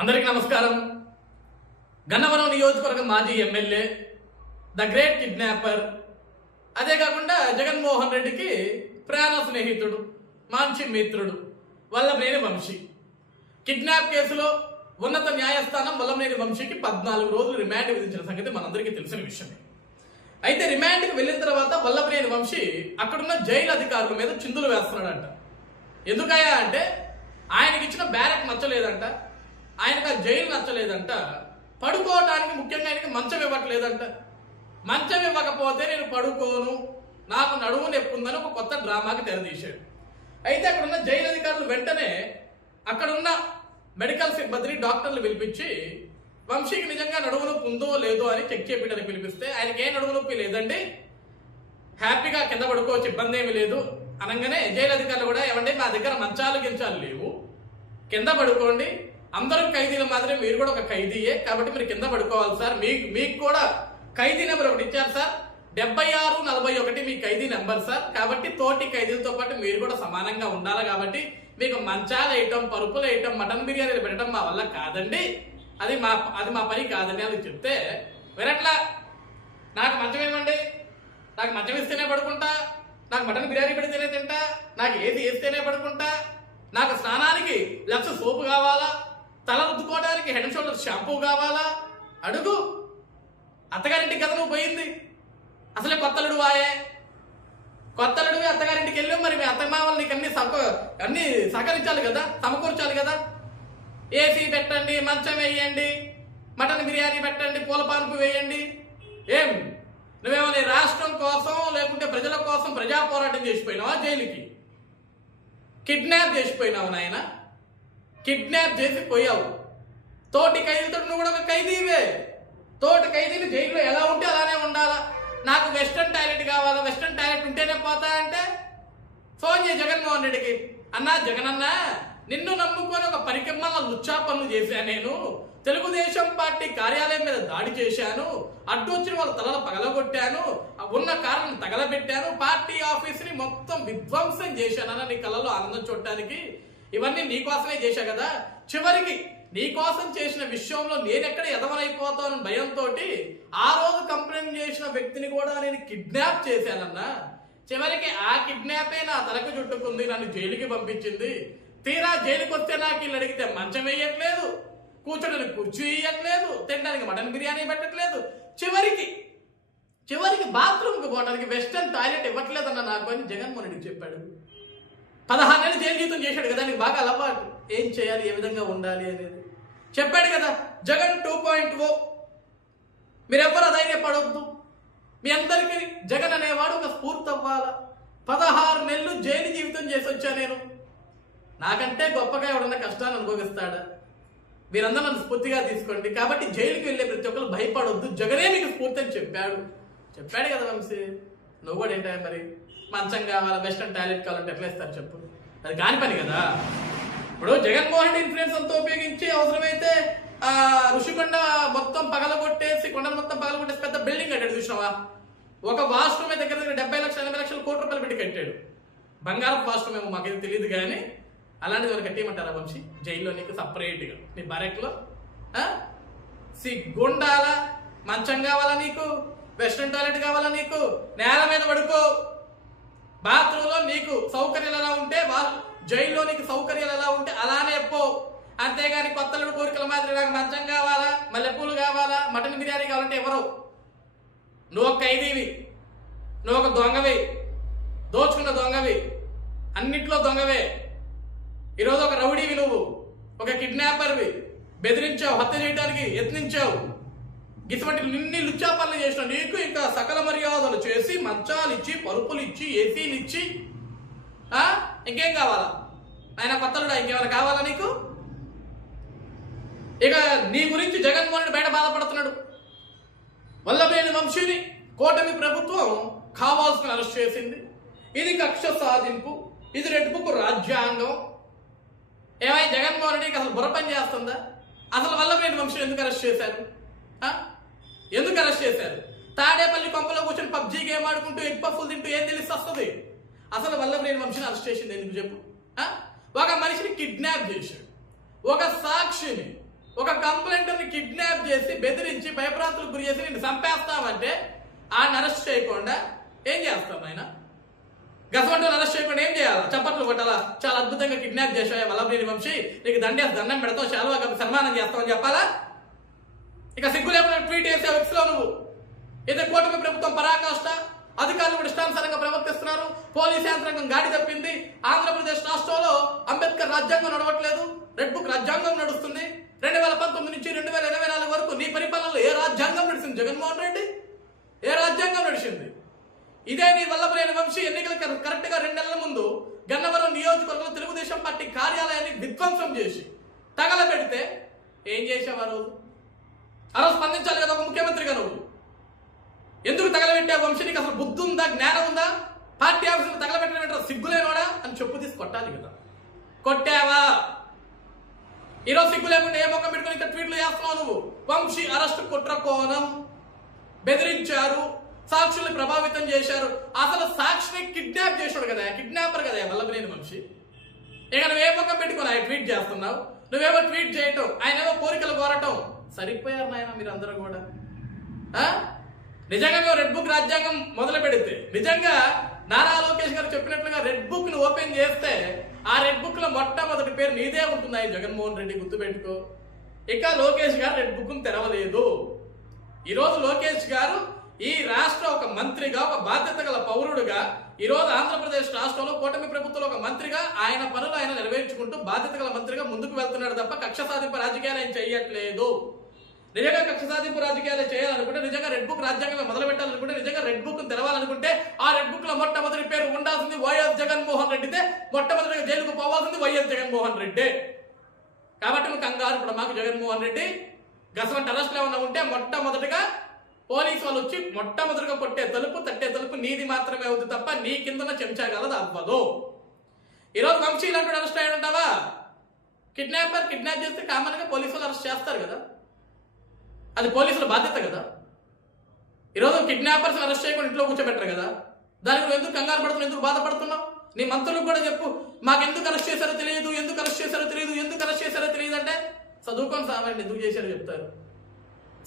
అందరికీ నమస్కారం. గన్నవరం నియోజకవర్గం మాజీ ఎమ్మెల్యే, ద గ్రేట్ కిడ్నాపర్, అదే కాకుండా జగన్మోహన్ రెడ్డికి ప్రాణ స్నేహితుడు, మంచి మిత్రుడు వల్లభనేని వంశీ కిడ్నాప్ కేసులో ఉన్నత న్యాయస్థానం వల్లభనేని వంశీకి 14 రోజులు రిమాండ్ విధించిన సంగతి మనందరికీ తెలిసిన విషయమే. అయితే రిమాండ్కి వెళ్ళిన తర్వాత వల్లభనేని వంశీ అక్కడున్న జైలు అధికారుల మీద చిందులు వేస్తున్నాడంట. ఎందుకయ్యా అంటే ఆయనకి ఇచ్చిన బ్యారక్ నచ్చలేదంట, ఆయనకు ఆ జైలు నచ్చలేదంట, పడుకోవటానికి ముఖ్యంగా ఆయనకి మంచం ఇవ్వట్లేదంట. మంచం ఇవ్వకపోతే నేను పడుకోను, నాకు నడుము నొప్పుందని ఒక కొత్త డ్రామాకి తెరదీశాడు. అయితే అక్కడున్న జైలు అధికారులు వెంటనే అక్కడున్న మెడికల్ సిబ్బందిని, డాక్టర్లు పిలిపించి వంశీకి నిజంగా నడుము నొప్పి ఉందో లేదో అని చెక్ చేయించడానికి పిలిపిస్తే ఆయనకి ఏ నడుము నొప్పి లేదండి, హ్యాపీగా కింద పడుకోవచ్చు, ఇబ్బంది ఏమి లేదు అనగానే జైలు అధికారులు కూడా ఏమండి మా దగ్గర మంచాలు గించాలు లేవు, కింద పడుకోండి, అందరూ ఖైదీల మాదిరి మీరు కూడా ఒక ఖైదీయే కాబట్టి మీరు కింద పడుకోవాలి సార్, మీకు కూడా ఖైదీ నెంబర్ ఒకటి ఇచ్చారు సార్, 7641 మీ ఖైదీ నెంబర్ సార్, కాబట్టి తోటి ఖైదీలతో పాటు మీరు కూడా సమానంగా ఉండాలి, కాబట్టి మీకు మంచాలు వేయటం, పరుపులు వేయటం, మటన్ బిర్యానీలు పెట్టడం మా వల్ల కాదండి, అది మా పని కాదండి అని చెప్తే వినట్లా. నాకు మంచం ఏమండి, నాకు మంచం ఇస్తేనే పడుకుంటా, నాకు మటన్ బిర్యానీ పెడితేనే తింటా, నాకు ఏది వేస్తేనే పడుకుంటా, నాకు స్నానానికి లక్ష సోపు కావాలా, తల రుద్దుకోవడానికి హెడ్ అండ్ షోల్డర్ షాంపూ కావాలా, అడుగు. అత్తగారింటికి కదా నువ్వు పోయింది, అసలే కొత్తలుడు వాయే, కొత్తలుడివి అత్తగారింటికి వెళ్ళావు, మరి మీ అత్తమామలు నీకు అన్ని సహకరించాలి కదా, సమకూర్చాలి కదా. ఏసీ పెట్టండి, మంచం వేయండి, మటన్ బిర్యానీ పెట్టండి, పూల పాన్పు వేయండి. ఏం నువ్వేమో రాష్ట్రం కోసం లేకుంటే ప్రజల కోసం ప్రజా పోరాటం చేసిపోయినావా? జైలుకి కిడ్నాప్ చేసిపోయినావు నాయన, కిడ్నాప్ చేసి పోయావు. తోటి ఖైదీతో నువ్వు కూడా ఒక ఖైదీవే, తోటి ఖైదీని జైల్లో ఎలా ఉంటే అలానే ఉండాలా. నాకు వెస్టర్న్ టాయిలెట్ కావాలా, వెస్టర్న్ టాయిలెట్ ఉంటేనే పోతా అంటే ఫోన్ చేయి జగన్మోహన్ రెడ్డికి, అన్నా జగనన్నా నిన్ను నమ్ముకొని ఒక పరికమ్మల లుచ్చా పనులు చేశాను, నేను తెలుగుదేశం పార్టీ కార్యాలయం మీద దాడి చేశాను, అడ్డు వచ్చిన వాళ్ళ తలలు పగలగొట్టాను, ఉన్న కారణం తగలబెట్టాను, పార్టీ ఆఫీస్ని మొత్తం విధ్వంసం చేశానన్న నీ కళ్ళలో ఆనందం చూడటానికి ఇవన్నీ నీకోసమే చేశా కదా. చివరికి నీకోసం చేసిన విషయంలో నేనెక్కడ ఎదవనైపోతాను భయంతో ఆ రోజు కంప్లైంట్ చేసిన వ్యక్తిని కూడా నేను కిడ్నాప్ చేశానన్నా. చివరికి ఆ కిడ్నాపే నా తలకు చుట్టుకుంది, నన్ను జైలుకి పంపించింది. తీరా జైలుకి వస్తే నాకు వీళ్ళు అడిగితే మంచం వేయట్లేదు, కూర్చోడానికి కుర్చీ వేయట్లేదు, తినడానికి మటన్ బిర్యానీ పెట్టట్లేదు, చివరికి బాత్రూమ్కి పోవడానికి వెస్టర్న్ టాయిలెట్ ఇవ్వట్లేదన్న నాకు అని జగన్మోహన్ రెడ్డికి చెప్పాడు. 16 నెలలు జైలు జీవితం చేశాడు కదా, నీకు బాగా అలవాటు ఏం చేయాలి, ఏ విధంగా ఉండాలి అనేది చెప్పాడు కదా. జగన్ 2.0, మీరెవ్వరు అధైర్యపడొద్దు, మీ అందరికీ జగన్ అనేవాడు ఒక స్ఫూర్తి అవ్వాలా. 16 నెలలు జైలు జీవితం చేసి వచ్చా నేను, నాకంటే గొప్పగా ఎవడన్నా కష్టాన్ని అనుభవిస్తాడా? మీరందరూ నన్ను స్ఫూర్తిగా తీసుకోండి, కాబట్టి జైలుకి వెళ్ళే ప్రతి ఒక్కరు భయపడొద్దు, జగనే మీకు స్ఫూర్తి అని చెప్పాడు కదా వంశీ. నువ్వు కూడా ఏంటా మరి మంచం కావాలా, వెస్టర్న్ టాయిలెట్ కావాలంటే ఎట్లా ఇస్తారు చెప్పు, అది కాని పని కదా. ఇప్పుడు జగన్మోహన్ రెడ్డి ఇన్ఫ్లుయెన్స్ అంతా ఉపయోగించి అవసరమైతే ఋషికొండ మొత్తం పగలగొట్టేసి, కొండలు మొత్తం పగలగొట్టేసి పెద్ద బిల్డింగ్ కట్టాడు చూసినావా. ఒక వాష్రూమ్ దగ్గర 70 లక్షలు 80 లక్షలు కోట్ల రూపాయలు పెట్టి కట్టాడు. బంగారం వాష్రూమ్ ఏమో మాకేది తెలియదు కానీ అలాంటిది వాళ్ళు కట్టేయమంటారా వంశీ? జైల్లో నీకు సపరేట్గా నీ బరెక్లో సిగ్గుండాలా, మంచం కావాలా నీకు, వెస్టర్న్ టాయిలెట్ కావాలా నీకు, నేల మీద పడుకో, బాత్రూంలో నీకు సౌకర్యాలు ఎలా ఉంటే జైల్లో నీకు సౌకర్యాలు ఎలా ఉంటే అలానే పో, అంతేగాని కొత్తలుడు కోరికల మాదిరి నాకు మంచం కావాలా, మల్లెపూలు కావాలా, మటన్ బిర్యానీ కావాలంటే ఎవరు? నువ్వు ఒక ఖైదీవి, నువ్వు ఒక దొంగవి, దోచుకున్న దొంగవి, అన్నిట్లో దొంగవే. ఈరోజు ఒక రౌడీవి, నువ్వు ఒక కిడ్నాపర్వి, బెదిరించావు, హత్య చేయడానికి యత్నించావు, ఇటువంటి నిన్ని లుచ్చా పనులు చేసిన నీకు ఇంకా సకల మర్యాదలు చేసి మంచాలు ఇచ్చి, పరుపులు ఇచ్చి, ఏసీలు ఇచ్చి ఇంకేం కావాలా? ఆయన కొత్తలుడా ఇంకేమైనా కావాలా నీకు? ఇక నీ గురించి జగన్మోహన్ రెడ్డి బయట బాధపడుతున్నాడు. వల్లభనేని వంశీని కూటమి ప్రభుత్వం కావాల్సిన అరెస్ట్ చేసింది, ఇది కక్ష సాధింపు, ఇది రెడ్ బుక్ రాజ్యాంగం. ఏమై జగన్మోహన్ రెడ్డికి అసలు బుర్ర పని చేస్తుందా? అసలు వల్లభనేని వంశీని ఎందుకు అరెస్ట్ చేశారు? ఎందుకు అరెస్ట్ చేశారు? తాడేపల్లి కొంపలో కూర్చొని పబ్జీ గేమ్ ఆడుకుంటూ ఎగ్ పఫ్ఫులు తింటూ ఏం తెలిసి వస్తుంది? అసలు వల్లభనేని వంశీని అరెస్ట్ చేసింది ఎందుకు చెప్పు? ఒక మనిషిని కిడ్నాప్ చేశాడు, ఒక సాక్షిని ఒక కంప్లైంట్ని కిడ్నాప్ చేసి బెదిరించి భయప్రాంతులకు గురి చేసి నేను చంపేస్తామంటే ఆయన అరెస్ట్ చేయకుండా ఏం చేస్తాం ఆయన? గసవంటోని అరెస్ట్ చేయకుండా ఏం చేయాలి? చప్పట్లు కొట్టాలా? చాలా అద్భుతంగా కిడ్నాప్ చేసావు వల్లభనేని వంశీ, నీకు దండం పెడతాం, శాలువా కప్పి సన్మానం చేస్తామని చెప్పాలా? ఇక సిగ్గు లేకుండా ట్వీట్ చేసావు ఎక్స్లో నువ్వు. ఇదే కూటమి ప్రభుత్వం పరాకాష్ట, అధికారులు కూడా ఇష్టానుసారంగా ప్రవర్తిస్తున్నారు, పోలీస్ యంత్రాంగం గాడి తప్పింది, ఆంధ్రప్రదేశ్ రాష్ట్రంలో అంబేద్కర్ రాజ్యాంగం నడవట్లేదు, రెడ్ బుక్ రాజ్యాంగం నడుస్తుంది. 2019 నుంచి 2024 వరకు నీ పరిపాలనలో ఏ రాజ్యాంగం నడిచింది జగన్మోహన్ రెడ్డి? ఏ రాజ్యాంగం నడిచింది? ఇదే నీ వల్లభనేని వంశీ ఎన్నికలకు కరెక్ట్ గా 2 నెలల ముందు గన్నవరం నియోజకవర్గంలో తెలుగుదేశం పార్టీ కార్యాలయాన్ని విధ్వంసం చేసి తగలబెడితే ఏం చేసావు ఆ రోజు? ఆ రోజు స్పందించాలి కదా ఒక ముఖ్యమంత్రిగా నువ్వు. ఎందుకు తగలబెట్టావు వంశీ? నీకు అసలు బుద్ధి ఉందా, జ్ఞానం ఉందా? పార్టీ ఆఫీసులు తగలబెట్టిన సిగ్గులేనోడా అని చెప్పు తీసి కొట్టాలి కదా. కొట్టావా? ఈరోజు సిగ్గు లేకుండా ఏ మొక్క పెట్టుకుని ఇంకా ట్వీట్లు చేస్తున్నావు నువ్వు. వంశీ అరెస్ట్ కుట్ర కోణం, బెదిరించారు, సాక్షుల్ని ప్రభావితం చేశారు. అసలు సాక్షిని కిడ్నాప్ చేశాడు కదా, కిడ్నాపర్ కదా వల్లభనేని వంశీ. ఇక నువ్వు ఏ మొక్క పెట్టుకుని ఆయన ట్వీట్ చేస్తున్నావు, నువ్వేమో ట్వీట్ చేయటం, ఆయన ఏమో కోరికలు కోరటం. సరిపోయారు నాయన మీరందరూ కూడా. నిజంగా మేము రెడ్ బుక్ రాజ్యాంగం మొదలు పెడితే, నిజంగా నారా లోకేష్ గారు చెప్పినట్లుగా రెడ్ బుక్ ను ఓపెన్ చేస్తే ఆ రెడ్ బుక్ లో మొట్టమొదటి పేరు నీదే ఉంటుంది. ఆయన జగన్మోహన్ రెడ్డి గుర్తుపెట్టుకో. ఇక లోకేష్ గారు రెడ్ బుక్ ను తెరవలేదు. ఈరోజు లోకేష్ గారు ఈ రాష్ట్ర ఒక మంత్రిగా, ఒక బాధ్యత గల పౌరుడుగా, ఈరోజు ఆంధ్రప్రదేశ్ రాష్ట్రంలో కూటమి ప్రభుత్వంలో ఒక మంత్రిగా ఆయన పనులు ఆయన నెరవేర్చుకుంటూ బాధ్యత గల మంత్రిగా ముందుకు వెళ్తున్నాడు తప్ప కక్ష సాధింపు రాజకీయాలు ఆయన చేయట్లేదు. నిజంగా కక్ష సాధింపు రాజకీయాలు చేయాలనుకుంటే, నిజంగా రెడ్ బుక్ రాజ్యాంగం మొదలు పెట్టాలనుకుంటే, నిజంగా రెడ్ బుక్ తెరవాలనుకుంటే ఆ రెడ్ బుక్ లో మొట్టమొదటి పేరు ఉండాల్సింది వైఎస్ జగన్మోహన్ రెడ్డితే, మొట్టమొదటిగా జైలుకు పోవాల్సింది వైఎస్ జగన్మోహన్ రెడ్డి. కాబట్టి నువ్వు కంగారు ఇప్పుడు మాకు జగన్మోహన్ రెడ్డి గసవంటి అరెస్టులు ఏమన్నా ఉంటే మొట్టమొదటిగా పోలీసు వాళ్ళు వచ్చి మొట్టమొదటిగా కొట్టే తలుపు, తట్టే తలుపు నీది మాత్రమే అవుతుంది తప్ప నీ కిందన చెంచాగలదు అవ్వదు. ఈరోజు వంశీ ఇలాంటి అరెస్ట్ అయ్యాడంటావా? కిడ్నాప్ చేస్తే కామన్ గా పోలీసు వాళ్ళు అరెస్ట్ చేస్తారు కదా, అది పోలీసుల బాధ్యత కదా. ఈరోజు కిడ్నాపర్స్ అరెస్ట్ చేయకుండా ఇంట్లో కూర్చోబెట్టరు కదా. దానికి నువ్వు ఎందుకు కంగారు పడుతున్నావు, ఎందుకు బాధపడుతున్నావు? నీ మంత్రులకు కూడా చెప్పు, మాకు ఎందుకు అరెస్ట్ చేశారో తెలియదు, ఎందుకు అరెస్ట్ చేశారో తెలియదు అంటే చదువుకొని సామాన్యుడు ఎందుకు చేశారో చెప్తారు.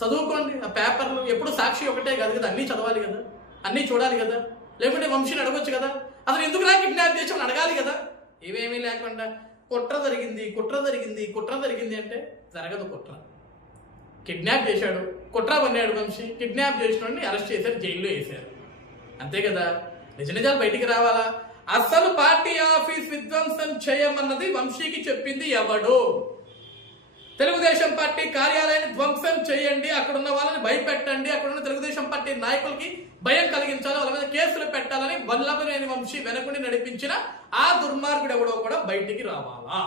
చదువుకోండి ఆ పేపర్లు. ఎప్పుడు సాక్షి ఒకటే కాదు కదా, అన్నీ చదవాలి కదా, అన్నీ చూడాలి కదా. లేకుంటే వంశీని అడగొచ్చు కదా, అసలు ఎందుకు నా కిడ్నాప్ చేసామని అడగాలి కదా. ఇవేమీ లేకుండా కుట్ర జరిగింది అంటే జరగదు. కుట్ర కిడ్నాప్ చేశాడు, కుట్ర పన్నాడు వంశీ, కిడ్నాప్ చేసినోడిని అరెస్ట్ చేశారు, జైల్లో వేశారు, అంతే కదా. నిజాలు బయటికి రావాలా? అసలు పార్టీ ఆఫీస్ విధ్వంసం చేయమన్నది వంశీకి చెప్పింది ఎవడు? తెలుగుదేశం పార్టీ కార్యాలయాన్ని ధ్వంసం చేయండి, అక్కడ ఉన్న వాళ్ళని భయపెట్టండి, అక్కడ ఉన్న తెలుగుదేశం పార్టీ నాయకులకి భయం కలిగించాలి, వాళ్ళ మీద కేసులు పెట్టాలని వల్లభనేని వంశీ వెనకుండి నడిపించిన ఆ దుర్మార్గుడు ఎవడో కూడా బయటికి రావాలా?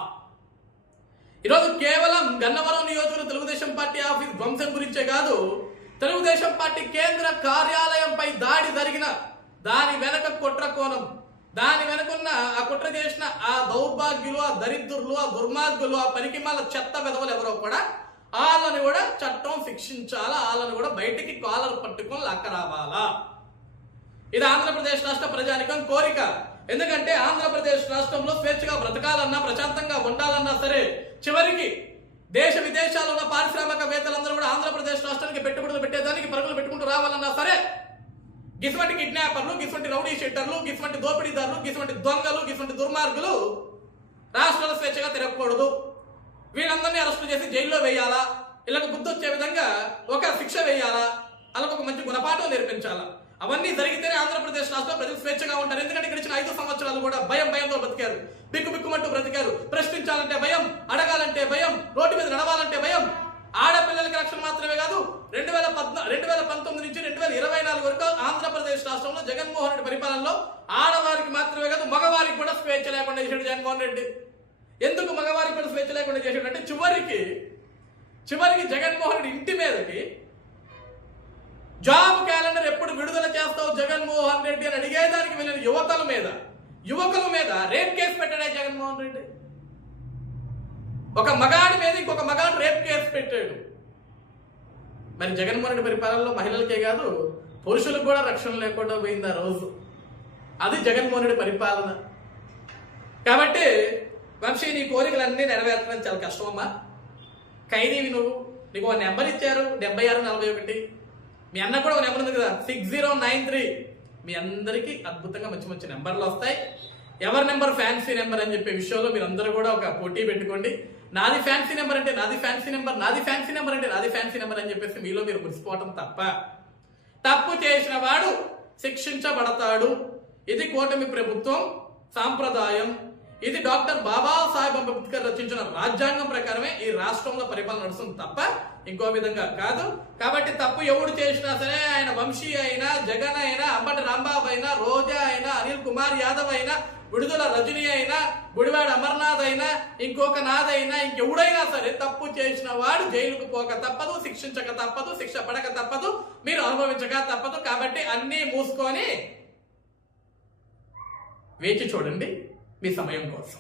ఈరోజు కేవలం గన్నవరం నియోజకవర్గ తెలుగుదేశం పార్టీ ఆఫీస్ ధ్వంసం గురించే కాదు, తెలుగుదేశం పార్టీ కేంద్ర కార్యాలయంపై దాడి జరిగిన దాని వెనక కుట్ర కోణం, దాని వెనుకున్న ఆ కుట్ర చేసిన ఆ దౌర్భాగ్యులు, ఆ దరిద్రులు, ఆ దుర్మార్గులు, ఆ పనికిమాల చెత్త వెధవలు ఎవరో కూడా వాళ్ళని కూడా చట్టం శిక్షించాలా, వాళ్ళని కూడా బయటికి కాలర్ పట్టుకొని లాక్కరావాలా. ఇది ఆంధ్రప్రదేశ్ రాష్ట్ర ప్రజానికం కోరిక. ఎందుకంటే ఆంధ్రప్రదేశ్ రాష్ట్రంలో స్వేచ్ఛగా బ్రతకాలన్నా, ప్రశాంతంగా ఉండాలన్నా సరే, చివరికి దేశ విదేశాల్లో ఉన్న పారిశ్రామికవేత్తలందరూ కూడా ఆంధ్రప్రదేశ్ రాష్ట్రానికి పెట్టుబడులు పెట్టేదానికి పరుగులు పెట్టుకుంటూ రావాలన్నా సరే, గిసువంటి కిడ్నాపర్లు, గిసువంటి రౌడీ షీటర్లు, గిసువంటి దోపిడీదారులు, గిసువంటి దొంగలు, గిసువంటి దుర్మార్గులు రాష్ట్రాల స్వేచ్ఛగా తిరగకూడదు. వీళ్ళందరినీ అరెస్టు చేసి జైల్లో వేయాలా, వీళ్ళకి బుద్ధి వచ్చే విధంగా ఒక శిక్ష వేయాలా, వాళ్ళకు ఒక మంచి గుణపాఠం నేర్పించాలా. అవన్నీ జరిగితేనే ఆంధ్రప్రదేశ్ రాష్ట్రంలో ప్రజలు స్వేచ్ఛగా ఉంటారు. ఎందుకంటే ఇక్కడ ఇచ్చిన 5 సంవత్సరాలు కూడా భయంతో బ్రతికారు, బిక్కుమంటూ బ్రతికారు. ప్రశ్నించాలంటే భయం, అడగాలంటే భయం, రోడ్డు మీద నడవాలంటే భయం. ఆడపిల్లలకి రక్షణ మాత్రమే కాదు, 2019 నుంచి 2024 వరకు ఆంధ్రప్రదేశ్ రాష్ట్రంలో జగన్మోహన్ రెడ్డి పరిపాలనలో ఆడవారికి మాత్రమే కాదు, మగవారికి కూడా స్వేచ్ఛ లేకుండా చేశాడు జగన్మోహన్ రెడ్డి. ఎందుకు మగవారికి కూడా స్వేచ్ఛ లేకుండా చేశాడు అంటే, చివరికి జగన్మోహన్ రెడ్డి ఇంటి మీదకి జాబ్ క్యాలెండర్ ఎప్పుడు విడుదల చేస్తావు జగన్మోహన్ రెడ్డి అని అడిగేదానికి వెళ్ళిన యువకుల మీద రేప్ కేసు పెట్టాడే జగన్మోహన్ రెడ్డి. ఒక మగాడి మీద ఇంకొక మగాడు రేప్ కేసు పెట్టాడు. మరి జగన్మోహన్ రెడ్డి పరిపాలనలో మహిళలకే కాదు, పురుషులకు కూడా రక్షణ లేకుండా పోయింది ఆ రోజు. అది జగన్మోహన్ రెడ్డి పరిపాలన. కాబట్టి వంశీ, నీ కోరికలన్నీ నెరవేర్చడం చాలా కష్టమమ్మా. ఖైదీవి నువ్వు, నీకు ఒక నెంబర్ ఇచ్చారు 7641. మీ అన్న కూడా ఒక నెంబర్ ఉంది కదా 6093. మీ అందరికీ అద్భుతంగా మంచి మంచి నెంబర్లు వస్తాయి. ఎవరి నెంబర్ ఫ్యాన్సీ నెంబర్ అని చెప్పే విషయంలో మీరు అందరూ కూడా ఒక పోటీ పెట్టుకోండి. నాది ఫ్యాన్సీ నెంబర్ అంటే నాది ఫ్యాన్సీ నెంబర్, నాది ఫ్యాన్సీ నెంబర్ అంటే నాది ఫ్యాన్సీ నెంబర్ అని చెప్పేసి మీలో మీరు మురిసిపోవటం తప్ప. తప్పు చేసిన వాడు శిక్షించబడతాడు. ఇది కూటమి ప్రభుత్వం సాంప్రదాయం. ఇది డాక్టర్ బాబాసాహెబ్ అంబేద్కర్ రచించిన రాజ్యాంగం ప్రకారమే ఈ రాష్ట్రంలో పరిపాలన నడుస్తుంది తప్ప ఇంకో విధంగా కాదు. కాబట్టి తప్పు ఎవడు చేసినా సరే, ఆయన వంశీ అయినా, జగన్ అయినా, అంబటి రాంబాబు అయినా, రోజా అయినా, అనిల్ కుమార్ యాదవ్ అయినా, విడుదల రజనీ అయినా, గుడివాడ అమర్నాథ్ అయినా, ఇంకొక నాథ్ అయినా, ఇంకెవడైనా సరే తప్పు చేసిన వాడు జైలుకు పోక తప్పదు, శిక్షించక తప్పదు, శిక్ష పడక తప్పదు, మీరు అనుభవించక తప్పదు. కాబట్టి అన్నీ మూసుకొని వేచి చూడండి మీ సమయం కోసం.